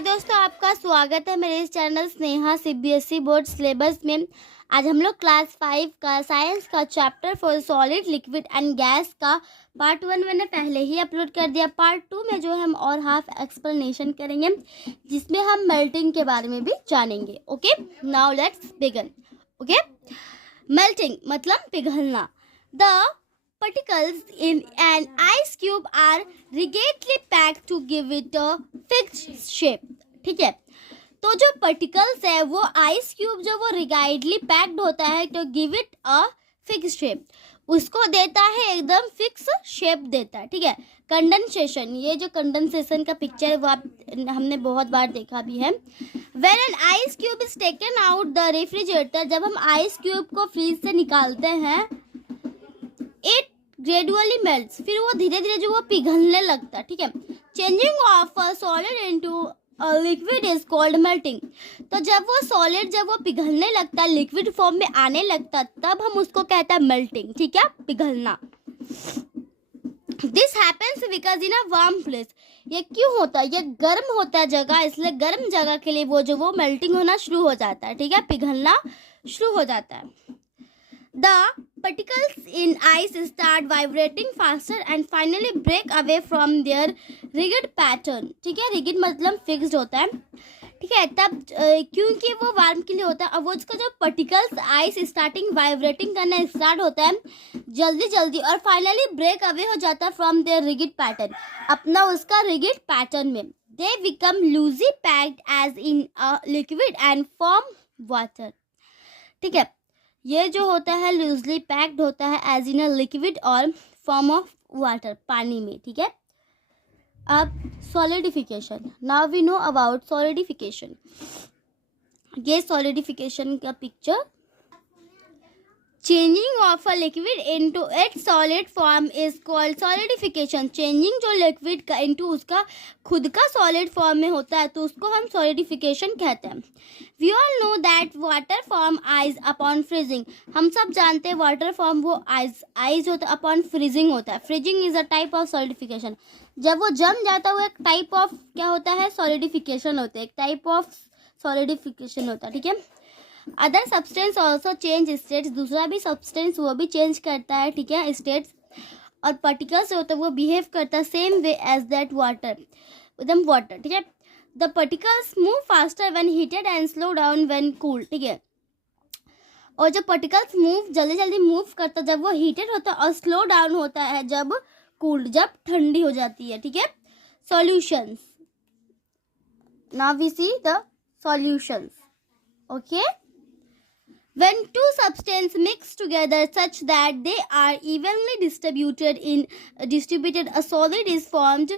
हाय दोस्तों, आपका स्वागत है मेरे इस channel Sneha CBSE board syllabus में। आज हम लोग क्लास 5 का साइंस का chapter 4 solid liquid and gas का पार्ट 1 मैंने पहले ही अपलोड कर दिया। पार्ट 2 में जो हम और हाफ एक्सप्लेनेशन करेंगे, जिसमें हम मेल्टिंग के बारे में भी जानेंगे। Okay, now let's begin. Okay, melting मतलब पिघलना। The particles in an ice cube are rigidly packed to give it a fixed shape। ठीक है, तो जो particles है वो ice cube जो वो rigidly packed होता है तो give it a fixed shape, उसको देता है एकदम फिक्स शेप देता है। ठीक है, कंडेंसेशन, ये जो कंडेंसेशन का पिक्चर है वो हमने बहुत बार देखा भी है। When an ice cube is taken out the refrigerator, जब हम आइस क्यूब को फ्रीज से निकालते हैं, इट ग्रेजुअली मेल्ट्स, फिर वो धीरे धीरे जो वो पिघलने लगता है। ठीक है, changing of a solid into a liquid is called melting. तो जब वो सॉलिड जब वो पिघलने लगता है, लिक्विड फॉर्म में आने लगता है, तब हम उसको कहते हैं मेल्टिंग। ठीक है, पिघलना। This happens because in a warm place. ये क्यों होता है? ये गर्म होता है जगह, इसलिए गर्म जगह के लिए वो मेल्टिंग होना शुरू हो जाता है। ठीक है, पिघलना शुरू हो जाता है। The particles in ice start vibrating faster and finally break away from their rigid pattern। ठीक है, rigid मतलब फिक्स्ड होता है। ठीक है, तब क्योंकि वो वार्म के लिए होता है, अब वो उसका जो particles आइस स्टार्टिंग वाइब्रेटिंग करना स्टार्ट होता है जल्दी जल्दी, और फाइनली ब्रेक अवे हो जाता है फ्रॉम देयर रिगिड पैटर्न, अपना उसका रिगिड पैटर्न में। They become loosely packed as in a liquid and form water. ठीक है, ये जो होता है लूजली पैक्ड होता है एज इन अ लिक्विड और फॉर्म ऑफ वाटर, पानी में। ठीक है, अब solidification. Now we know about solidification. ये सॉलिडिफिकेशन का picture, changing of a liquid into its solid form is called solidification. Changing जो लिक्विड का इनटू उसका खुद का सॉलिड फॉर्म में होता है तो उसको हम सॉलिडिफिकेशन कहते हैं। We all know that water form ice upon freezing. हम सब जानते हैं वाटर फॉर्म वो आइज होता है, अपॉन फ्रीजिंग होता है। Freezing is a type of solidification. जब वो जम जाता है वो एक टाइप ऑफ क्या होता है? सॉलिडिफिकेशन होता है, एक टाइप ऑफ सॉलिडिफिकेशन होता है। ठीक है, other substance also change states. दूसरा भी सब्सटेंस वो भी चेंज करता है। ठीक है, स्टेट्स और पार्टिकल्स होता है वो बिहेव करता है same way as that water, एकदम वाटर। ठीक है, the particles move faster when heated and slow down when cooled. ठीक है, और जब पार्टिकल्स मूव जल्दी जल्दी मूव करता है जब वो हीटेड होता है, और स्लो डाउन होता है जब कूल्ड, जब ठंडी हो जाती है। ठीक है, solutions. Now we see the solutions. Okay, when two substances mix together such that they are evenly distributed a solid is formed।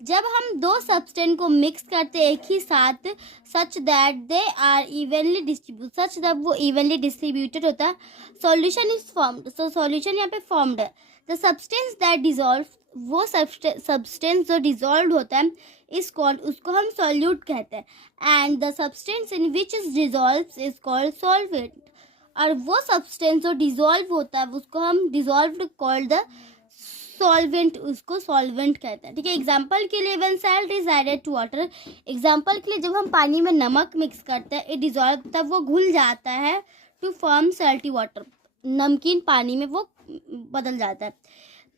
जब हम दो सब्सटेंस को मिक्स करते एक ही साथ, such that they are evenly distribute, such that वो evenly distributed होता है, solution is formed. So solution यहाँ पे फॉर्म्ड है। द सब्सटेंस दैट डिजॉल्व, वो सब्सटेंस जो डिजॉल्व होता है इज कॉल्ड, उसको हम सॉल्यूट कहते हैं। And the substance in which is dissolve is called solvent. और वो सब्सटेंस जो डिजॉल्व होता है उसको हम डिजॉल्व्ड कॉल्ड द सॉल्वेंट, उसको सॉल्वेंट कहते हैं। ठीक है, एग्जांपल के लिए when salt is added to water, example के लिए जब हम पानी में नमक मिक्स करते हैं, इट डिजॉल्व, तब वो घुल जाता है टू फॉर्म सॉल्टी वाटर, नमकीन पानी में वो बदल जाता है।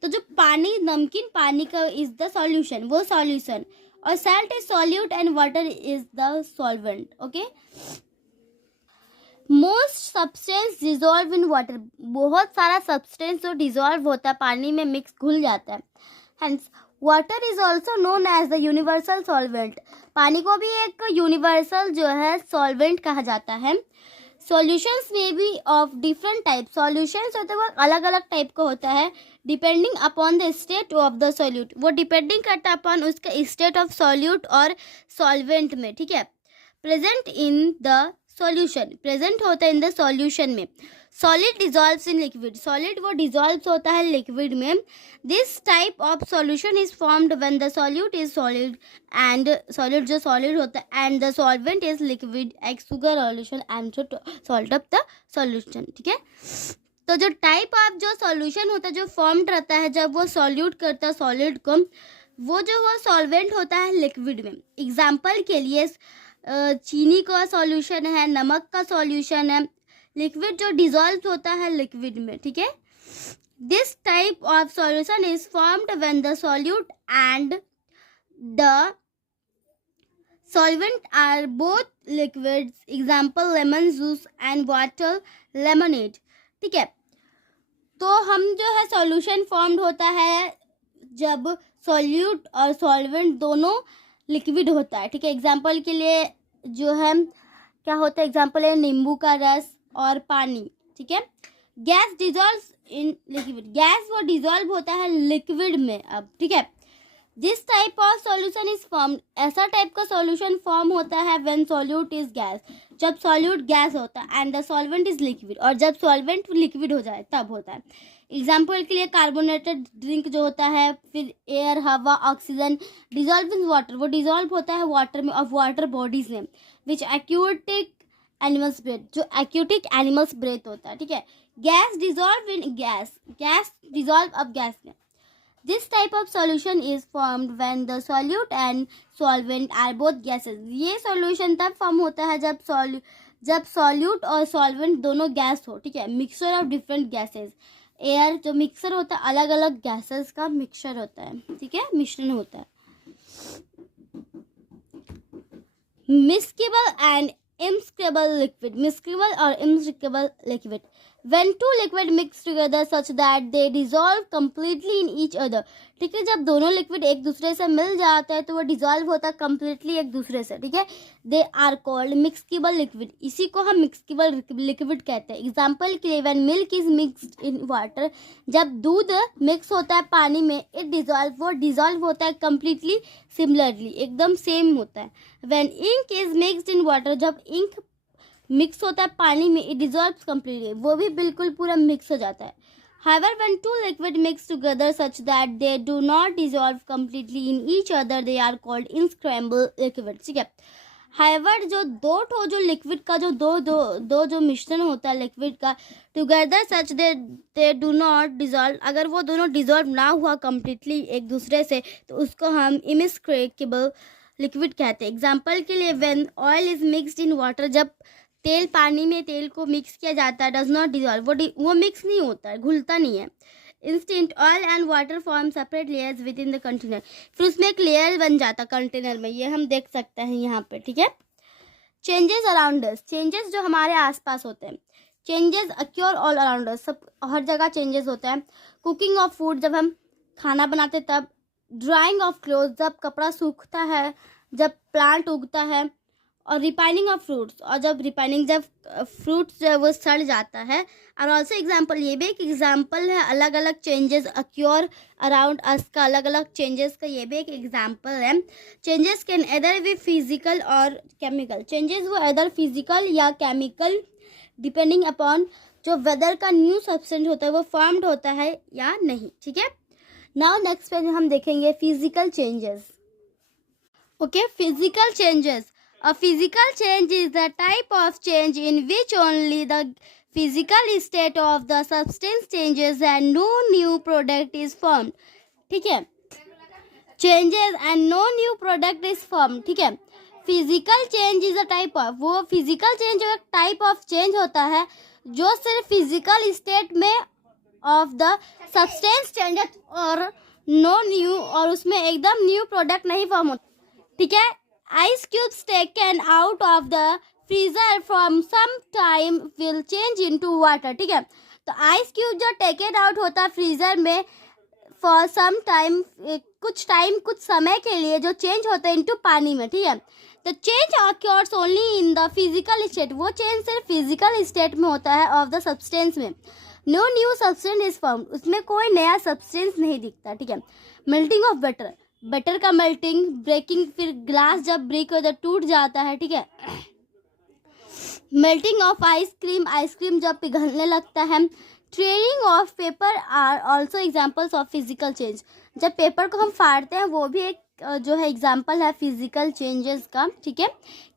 तो जो पानी, नमकीन पानी का इज द सॉल्यूशन, वो सॉल्यूशन, और salt is solute and water is the solvent. Okay, most substance dissolve in water, बहुत सारा सब्सटेंस जो डिजॉल्व होता है पानी में मिक्स घुल जाता है। Hence water is also known as the universal solvent. पानी को भी एक यूनिवर्सल जो है सॉल्वेंट कहा जाता है। सॉल्यूशंस में भी ऑफ डिफरेंट टाइप, सॉल्यूशंस होते हैं वो अलग अलग टाइप का होता है, depending upon the state of the solute, वो डिपेंडिंग करता है अपॉन उसका स्टेट ऑफ सॉल्यूट और सॉल्वेंट में। ठीक है, present in the solution, present होता है इन द सॉल्यूशन में। Solid dissolves in liquid, solid वो डिजॉल्व होता है लिक्विड में। This type of solution is formed when the solute is solid and solid जो सॉलिड होता है and the solvent is liquid, x sugar solution and salt of the solution. ठीक है, तो जो टाइप ऑफ जो सॉल्यूशन होता है जो फॉर्म्ड रहता है जब वो सॉल्यूट करता है सॉलिड को, वो जो वो सॉल्वेंट होता है लिक्विड में। एग्जाम्पल के लिए चीनी का सॉल्यूशन है, नमक का सॉल्यूशन है, लिक्विड जो डिजॉल्व होता है लिक्विड में, ठीक है। This type of solution is formed when the solute and the solvent are both liquids, example lemon juice and water lemonade, ठीक है। तो हम जो है सॉल्यूशन फॉर्म्ड होता है जब सॉल्यूट और सॉल्वेंट दोनों लिक्विड होता है, ठीक है। एग्जाम्पल के लिए जो है क्या होता है, एग्जाम्पल है नींबू का रस और पानी, ठीक है। Gas dissolve in liquid, gas वो डिजॉल्व होता है लिक्विड में अब, ठीक है। This type of solution is formed, ऐसा टाइप का सॉल्यूशन फॉर्म होता है व्हेन सॉल्यूट इज गैस, जब सॉल्यूट गैस होता है, and the solvent is liquid, और जब सॉल्वेंट लिक्विड हो जाए तब होता है। एग्जाम्पल के लिए कार्बोनेटेड ड्रिंक जो होता है, फिर एयर, हवा, ऑक्सीजन डिजॉल्व इन वाटर, वो डिजॉल्व होता है वाटर में ऑफ वाटर बॉडीज में, विच एक्यूटिक एनिमल्स ब्रेथ, जो एक्यूटिक एनिमल्स ब्रेथ होता है, ठीक है। Gas dissolve in gas, gas dissolve अब गैस में। This type of solution is formed when the solute and solvent are both gases. ये solution तब form होता है जब solute और solvent दोनों गैस हो, ठीक है। Mixture of different gases. Air जो मिक्सर होता है अलग अलग गैसेस का मिक्सचर होता है, ठीक है, मिश्रण होता है। मिक्सेबल एंड इमिक्सेबल लिक्विड, मिक्सेबल और इमिक्सेबल liquid, when two liquid mix together such that they dissolve completely in each other, ठीक है। जब दोनों लिक्विड एक दूसरे से मिल जाते हैं तो वो डिजॉल्व होता है कम्प्लीटली एक दूसरे से, ठीक है। They are called mixable liquid, इसी को हम मिक्सेबल लिक्विड कहते हैं। एग्जाम्पल के लिए when milk is mixed in water, जब दूध मिक्स होता है पानी में, इट डिजॉल्व, वो डिजॉल्व होता है कम्प्लीटली सिमिलरली, एकदम सेम होता है। When ink is mixed in water, जब इंक मिक्स होता है पानी में, इट डिजॉल्व्स कम्प्लीटली, वो भी बिल्कुल पूरा मिक्स हो जाता है। However, when two liquid mix together such that they do not dissolve completely in each other, they are called insoluble liquid, ठीक है। However, जो लिक्विड का दो जो मिश्रण होता है लिक्विड का together such they do not dissolve, अगर वो दोनों डिजॉल्व ना हुआ कम्प्लीटली एक दूसरे से तो उसको हम इमिक्सेबल लिक्विड कहते हैं। एग्जाम्पल के लिए when oil is mixed in water, जब तेल पानी में तेल को मिक्स किया जाता है, डज नॉट डिजॉल्व, वो मिक्स नहीं होता है, घुलता नहीं है। Instant oil and water form separate layers with in the container, फिर उसमें एक लेयर बन जाता कंटेनर में, ये हम देख सकते हैं यहाँ पे, ठीक है। चेंजेस अराउंड अस, चेंजेस जो हमारे आसपास होते हैं, changes acquire all around us, सब हर जगह चेंजेस होता है। कुकिंग ऑफ फूड, जब हम खाना बनाते तब। ड्राइंग ऑफ क्लोथ, जब कपड़ा सूखता है, जब प्लांट उगता है। और रिपाइनिंग ऑफ फ्रूट्स, और जब फ्रूट्स जो वो सड़ जाता है। और ऑल्सो एग्जाम्पल, ये भी एक एग्जाम्पल है, अलग अलग चेंजेस अक्योर अराउंड अस का, अलग अलग चेंजेस का ये भी एक एग्जाम्पल है। Changes can either B physical और केमिकल, चेंजेस वो एदर फिजिकल या केमिकल डिपेंडिंग अपॉन जो वेदर का न्यू सब्सटेंस होता है वो फॉर्म्ड होता है या नहीं, ठीक है। नाउ नेक्स्ट पेज में हम देखेंगे physical changes. Okay, physical changes. A physical change is the type of change in which only the physical state of the substance changes and no new product is formed, ठीक है। Changes and no new product is formed, ठीक है। Physical change is a type of, वो physical change एक type of change होता है जो सिर्फ physical state में of the substance changes और no new, और उसमें एकदम new product नहीं form होता, ठीक है। Ice cubes taken out of the freezer from some time will change into water, ठीक है। तो आइस क्यूब जो टेकन आउट होता है फ्रीजर में फॉर सम टाइम, कुछ समय के लिए जो चेंज होता है इनटू पानी में, ठीक है। तो change occurs only in the physical state, वो चेंज सिर्फ फिजिकल स्टेट में होता है ऑफ द सब्सटेंस में। No new substance is formed, उसमें कोई नया सब्सटेंस नहीं दिखता, ठीक है। मेल्टिंग ऑफ बटर, बटर का मेल्टिंग, ब्रेकिंग, फिर ग्लास जब ब्रेक हो जाता टूट जाता है, ठीक है। मेल्टिंग ऑफ आइसक्रीम, आइसक्रीम जब पिघलने लगता है। Tearing of paper are also examples of physical change, जब पेपर को हम फाड़ते हैं वो भी एक जो है एग्जाम्पल है फिजिकल चेंजेस का, ठीक है।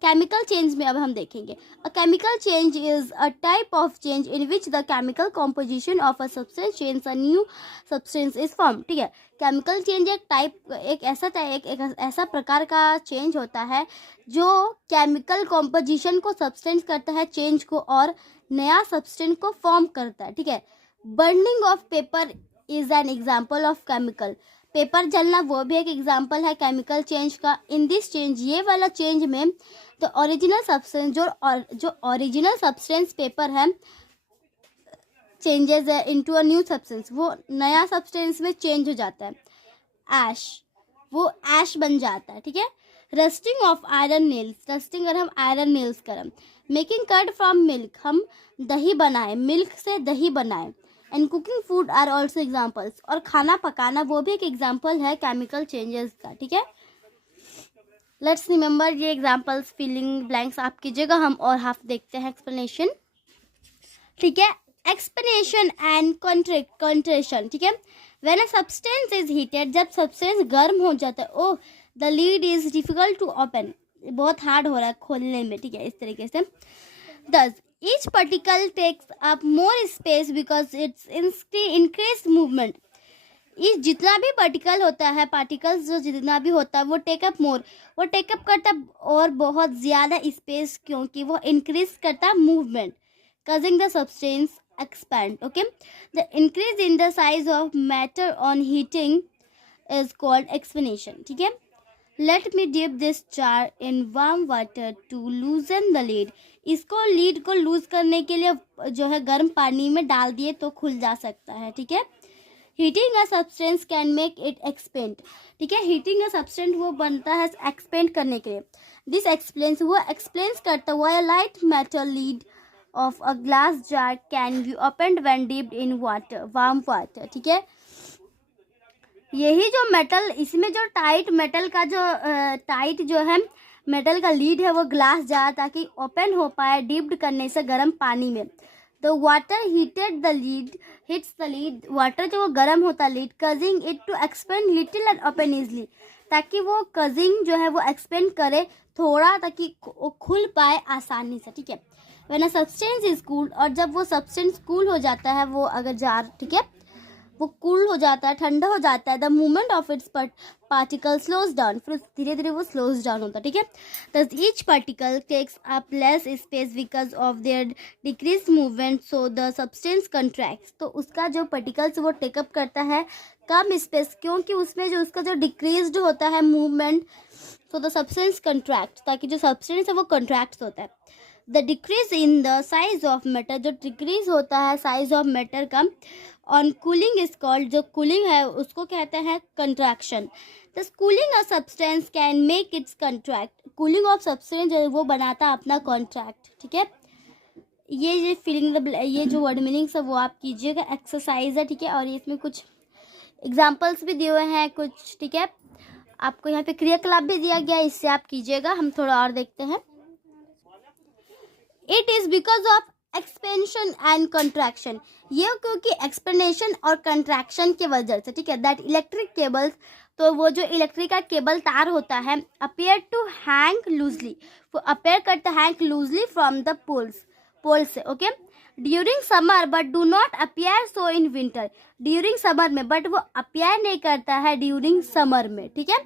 केमिकल चेंज में अब हम देखेंगे। A chemical change is a type of change in which the chemical composition of a substance change, a new substance is form, ठीक है। केमिकल चेंज एक ऐसा प्रकार का चेंज होता है जो केमिकल कॉम्पोजिशन को सब्सटेंस करता है चेंज को, और नया सब्सटेंस को फॉर्म करता है, ठीक है। Burning of paper is an example of chemical, paper जलना वो भी एक एग्जाम्पल है केमिकल चेंज का। इन दिस चेंज, ये वाला चेंज में तो ओरिजिनल सब्सटेंस जो ओरिजिनल सब्सटेंस पेपर है चेंजेस है इनटू अ न्यू सब्सटेंस, वो नया सब्सटेंस में चेंज हो जाता है। ऐश, वो ऐश बन जाता है, ठीक है। Rusting of iron nails, rusting अगर हम आयरन नेल्स करें। मेकिंग कर्ड फ्रॉम मिल्क, हम दही बनाए, मिल्क से दही बनाए। And cooking food are also examples, और खाना पकाना वो भी एक एग्जाम्पल है केमिकल चेंजेस का, ठीक है। लेट्स रिमेंबर ये एग्जाम्पल्स, फिलिंग ब्लैंक्स आप कीजिएगा, हम और हाफ देखते हैं एक्सप्लेनेशन, ठीक है। एक्सप्लेनेशन एंड कंट्रेशन, ठीक है। When a substance is heated, जब सब्सटेंस गर्म हो जाता है, oh the lid is difficult to open, बहुत हार्ड हो रहा है खोलने में, ठीक है, इस तरीके से। Thus, each particle takes up more space because it's increased movement. इस जितना भी पार्टिकल होता है, पार्टिकल्स जो जितना भी होता है वो टेकअप करता है और बहुत ज़्यादा स्पेस, क्योंकि वो इंक्रीज करता है movement, causing the substance expand. Okay, the increase in the size of matter on heating is called expansion. ठीक है। Let me dip this jar in warm water to loosen the lid. इसको lead को loose करने के लिए जो है गर्म पानी में डाल दिए तो खुल जा सकता है, ठीक है। Heating a substance can make it expand, ठीक है। हीटिंग अ सब्सटेंस वो बनता है एक्सपेंड करने के लिए। दिस एक्सप्लेन्स, वो एक्सप्लेन्स करता हुआ light metal lead of a glass jar can be opened when dipped in water, warm water, ठीक है। यही जो मेटल, इसमें जो टाइट मेटल का जो टाइट जो है मेटल का लीड है वो ग्लास जार ताकि ओपन हो पाए डिप्ड करने से गर्म पानी में। तो water heated the lid, hits the lid, water जो वो गर्म होता है lid, causing it to expand little and open easily, ताकि वो कजिंग जो है वो एक्सपेंड करे थोड़ा ताकि वो खुल पाए आसानी से, ठीक है। When a substance is cooled, और जब वो सब्सटेंस कूल हो जाता है, वो अगर जार, ठीक है, वो कूल हो जाता है, ठंडा हो जाता है, the movement of its particle slows down, फिर धीरे धीरे वो स्लोज डाउन होता है, ठीक है। This each particle takes up less space because of their decrease movement, so the substance contracts, तो उसका जो पार्टिकल्स वो टेकअप करता है कम स्पेस, क्योंकि उसमें जो उसका जो डिक्रीज होता है movement, so the substance contract, ताकि जो सब्सटेंस है वो कंट्रैक्ट होता है। The decrease in the size of matter, जो डिक्रीज होता है साइज ऑफ मैटर का ऑन कूलिंग इज कॉल्ड, जो कूलिंग है उसको कहते हैं contraction. The cooling of substance can make it's contract, cooling of substance जो है वो बनाता है अपना कॉन्ट्रैक्ट, ठीक है। ये फीलिंग ये जो वर्ड मीनिंग्स है वो आप कीजिएगा, एक्सरसाइज है, ठीक है। और इसमें कुछ एग्जाम्पल्स भी दिए हुए हैं कुछ, ठीक है। आपको यहाँ पे क्रियाकलाप भी दिया गया, इससे आप कीजिएगा। हम थोड़ा और देखते हैं। It is because of expansion and contraction, ये क्योंकि एक्सपेंशन और कंट्रैक्शन की वजह से, ठीक है। दैट इलेक्ट्रिक केबल्स, तो वो जो इलेक्ट्रिक का केबल तार होता है, अपेयर टू हैंग लूजली, वो अपेयर करता है हैंग लूजली फ्रॉम द पोल से, okay. During summer but do not appear so in winter, during summer में, बट वो अपियर नहीं करता है ड्यूरिंग समर में, ठीक है।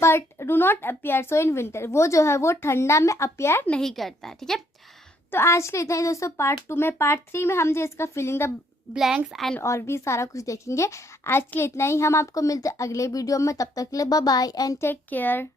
But do not appear so in winter, वो जो है वो ठंडा में अपियर नहीं करता है, ठीक है। तो आज के लिए इतना ही दोस्तों। पार्ट 2 में, पार्ट 3 में हम जो इसका फिलिंग द ब्लैंक्स एंड और भी सारा कुछ देखेंगे। आज के लिए इतना ही, हम आपको मिलते हैं अगले वीडियो में। तब तक के लिए bye bye and take care.